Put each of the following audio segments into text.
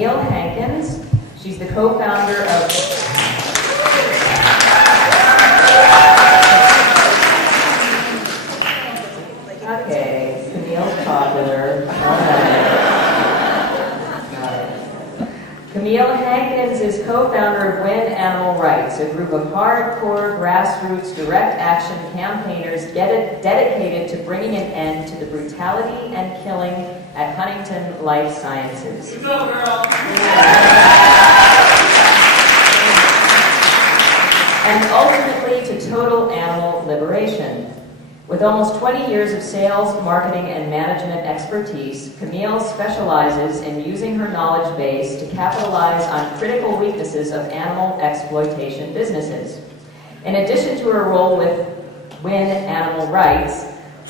Camille Hankins. She's the co-founder of... Okay, Camille's popular. Camille Hankins is co-founder of Win Animal Rights, a group of hardcore, grassroots, direct action campaigners dedicated to bringing an end to the brutality and killing at Huntington Life Sciences. You go, girl! And ultimately to total animal liberation. With almost 20 years of sales, marketing, and management expertise, Camille specializes in using her knowledge base to capitalize on critical weaknesses of animal exploitation businesses. In addition to her role with Win Animal Rights,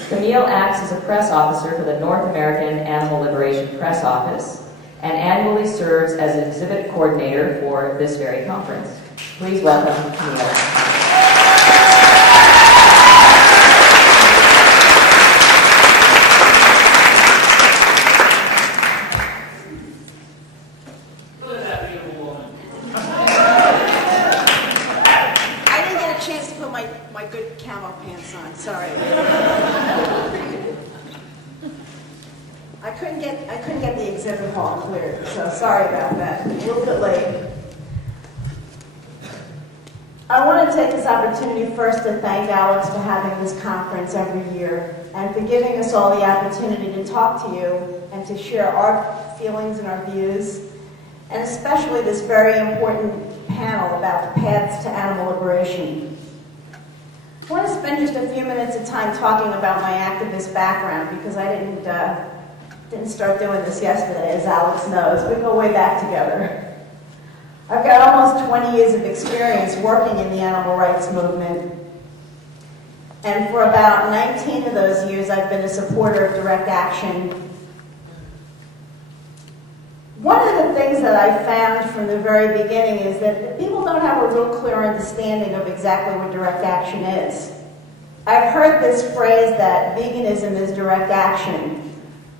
Camille acts as a press officer for the North American Animal Liberation Press Office and annually serves as an exhibit coordinator for this very conference. Please welcome Camille. I couldn't get the exhibit hall cleared, so sorry about that. A little bit late. I want to take this opportunity first to thank Alex for having this conference every year and for giving us all the opportunity to talk to you and to share our feelings and our views, and especially this very important panel about the paths to animal liberation. I want to spend just a few minutes of time talking about my activist background because I didn't start doing this yesterday, as Alex knows. We go way back together. I've got almost 20 years of experience working in the animal rights movement. And for about 19 of those years, I've been a supporter of direct action. One of the things that I found from the very beginning is that people don't have a real clear understanding of exactly what direct action is. I've heard this phrase that veganism is direct action.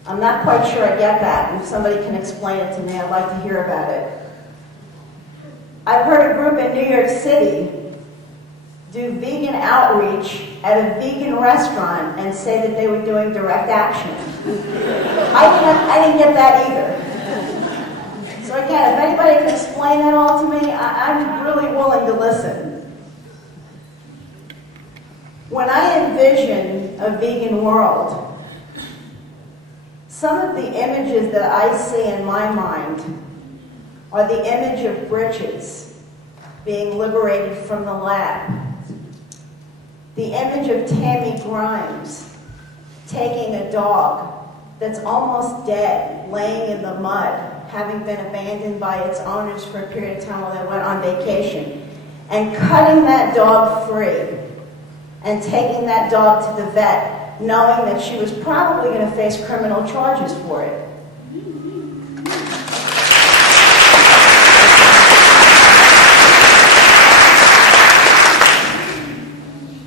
I'm not quite sure I get that, and if somebody can explain it to me, I'd like to hear about it. I've heard a group in New York City do vegan outreach at a vegan restaurant and say that they were doing direct action. I didn't get that either. So again, if anybody can explain that all to me, I'm really willing to listen. When I envision a vegan world, some of the images that I see in my mind are the image of britches being liberated from the lab, the image of Tammy Grimes taking a dog that's almost dead, laying in the mud, having been abandoned by its owners for a period of time while they went on vacation, and cutting that dog free and taking that dog to the vet, knowing that she was probably going to face criminal charges for it.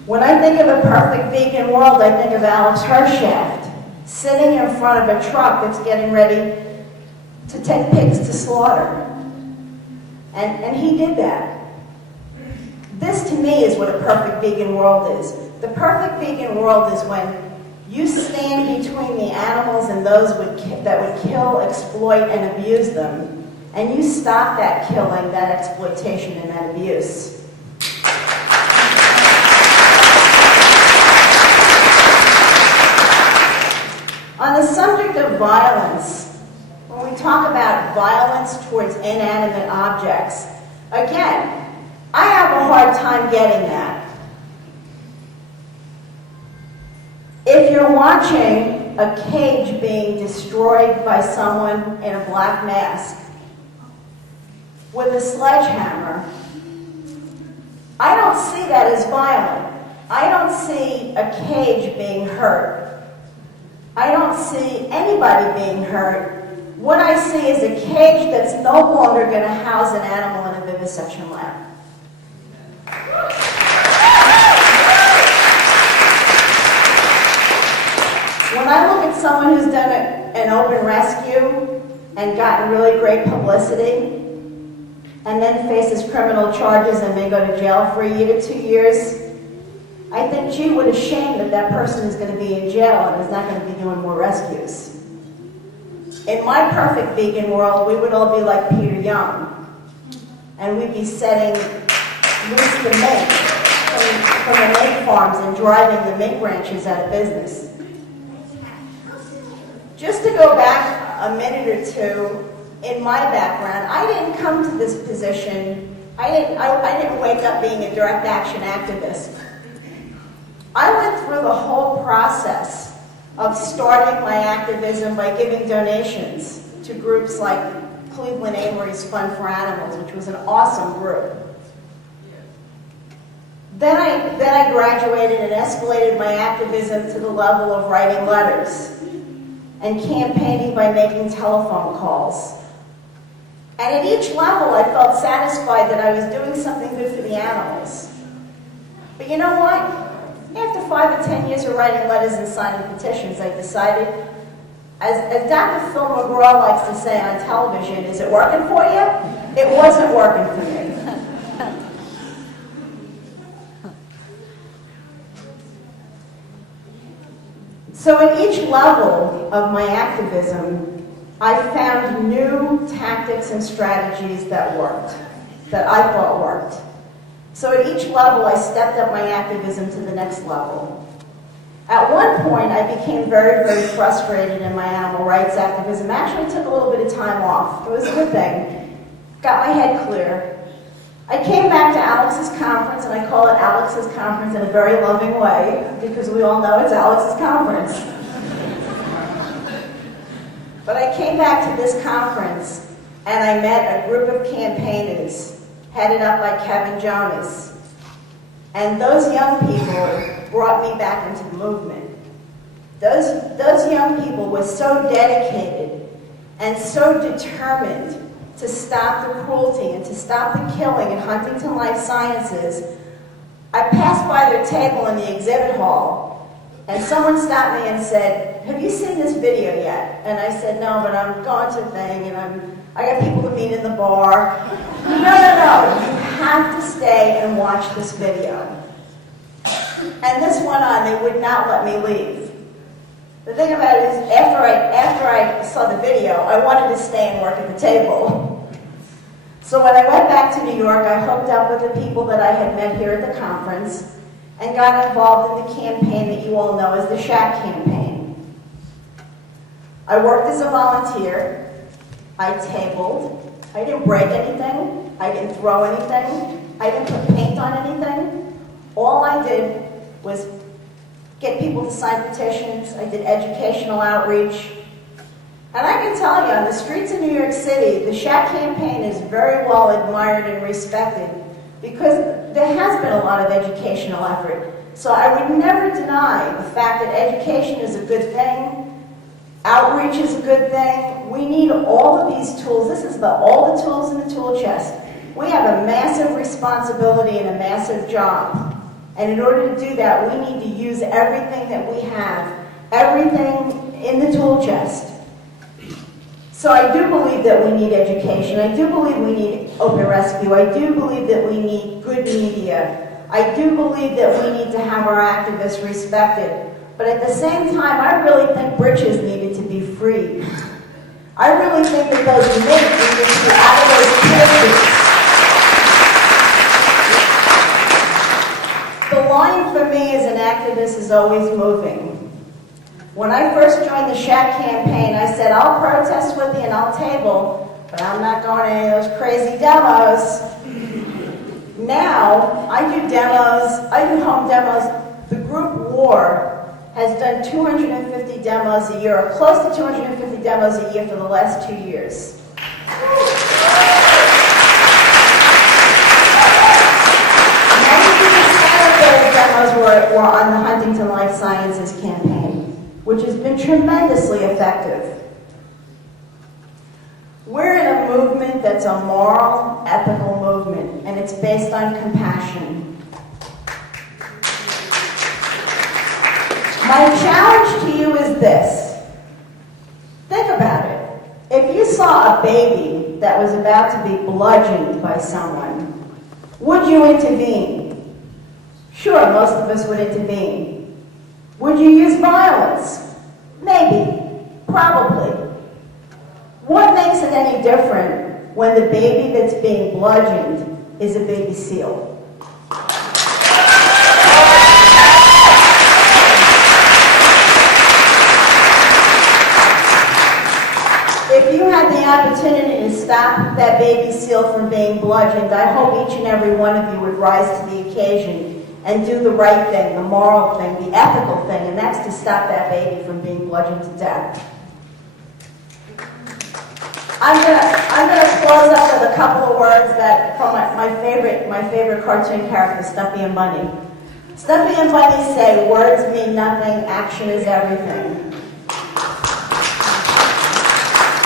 When I think of a perfect vegan world, I think of Alex Hershaft sitting in front of a truck that's getting ready to take pigs to slaughter. And he did that. This, to me, is what a perfect vegan world is. The perfect vegan world is when you stand between the animals and those that would kill, exploit, and abuse them, and you stop that killing, that exploitation, and that abuse. On the subject of violence, when we talk about violence towards inanimate objects, again, I have a hard time getting that. If you're watching a cage being destroyed by someone in a black mask with a sledgehammer, I don't see that as violent. I don't see a cage being hurt. I don't see anybody being hurt. What I see is a cage that's no longer going to house an animal in a vivisection lab. When I look at someone who's done an open rescue, and gotten really great publicity, and then faces criminal charges and may go to jail for a year to 2 years, I think, gee, what a shame that that person is going to be in jail and is not going to be doing more rescues. In my perfect vegan world, we would all be like Peter Young, and we'd be setting loose the mink from the mink farms and driving the mink ranchers out of business. Just to go back a minute or two, in my background, I didn't come to this position, I didn't wake up being a direct action activist. I went through the whole process of starting my activism by giving donations to groups like Cleveland Amory's Fund for Animals, which was an awesome group. Then I graduated and escalated my activism to the level of writing letters and campaigning by making telephone calls. And at each level, I felt satisfied that I was doing something good for the animals. But you know what? After 5 or 10 years of writing letters and signing petitions, I decided, as Dr. Phil McGraw likes to say on television, is it working for you? It wasn't working for me. So at each level of my activism, I found new tactics and strategies that worked, that I thought worked. So at each level, I stepped up my activism to the next level. At one point, I became very, very frustrated in my animal rights activism. Actually, took a little bit of time off. It was a good thing. Got my head clear. I came back to Alex's conference, and I call it Alex's conference in a very loving way, because we all know it's Alex's conference. But I came back to this conference, and I met a group of campaigners headed up by Kevin Jonas. And those young people brought me back into the movement. Those young people were so dedicated and so determined to stop the cruelty and to stop the killing in Huntington Life Sciences. I passed by their table in the exhibit hall, and someone stopped me and said, "Have you seen this video yet?" And I said, "No, but I'm going to a thing, and I got people to meet in the bar." No, you have to stay and watch this video. And this went on. They would not let me leave. The thing about it is, after I saw the video, I wanted to stay and work at the table. So when I went back to New York, I hooked up with the people that I had met here at the conference and got involved in the campaign that you all know as the Shack campaign. I worked as a volunteer. I tabled. I didn't break anything. I didn't throw anything. I didn't put paint on anything. All I did was get people to sign petitions. I did educational outreach. And I can tell you, on the streets of New York City, the Shack campaign is very well admired and respected because there has been a lot of educational effort. So I would never deny the fact that education is a good thing. Outreach is a good thing. We need all of these tools. This is all the tools in the tool chest. We have a massive responsibility and a massive job. And in order to do that, we need to use everything that we have, everything in the tool chest. So I do believe that we need education. I do believe we need open rescue. I do believe that we need good media. I do believe that we need to have our activists respected. But at the same time, I really think britches needed to be free. I really think that those mink needed to be out of those cages. The line for me as an activist is always moving. When I first joined the Shack campaign, I said, I'll protest with you and I'll table, but I'm not going to any of those crazy demos. Now, I do demos, I do home demos. The group War has done 250 demos a year, or close to 250 demos a year for the last 2 years. 90% of those demos were on the Huntington Life Sciences campaign, which has been tremendously effective. We're in a movement that's a moral, ethical movement, and it's based on compassion. My challenge to you is this. Think about it. If you saw saw a baby that was about to be bludgeoned by someone, would you intervene? Sure, most of us would intervene. Would you use violence? Maybe. Probably. What makes it any different when the baby that's being bludgeoned is a baby seal? If you had the opportunity to stop that baby seal from being bludgeoned, I hope each and every one of you would rise to the occasion and do the right thing, the moral thing, the ethical thing, and that's to stop that baby from being bludgeoned to death. I'm gonna close up with a couple of words that from my favorite cartoon character, Stuffy and Bunny. Stuffy and Bunny say, "Words mean nothing, action is everything."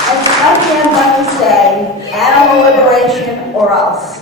And Stuffy and Bunny say, "Animal liberation or else."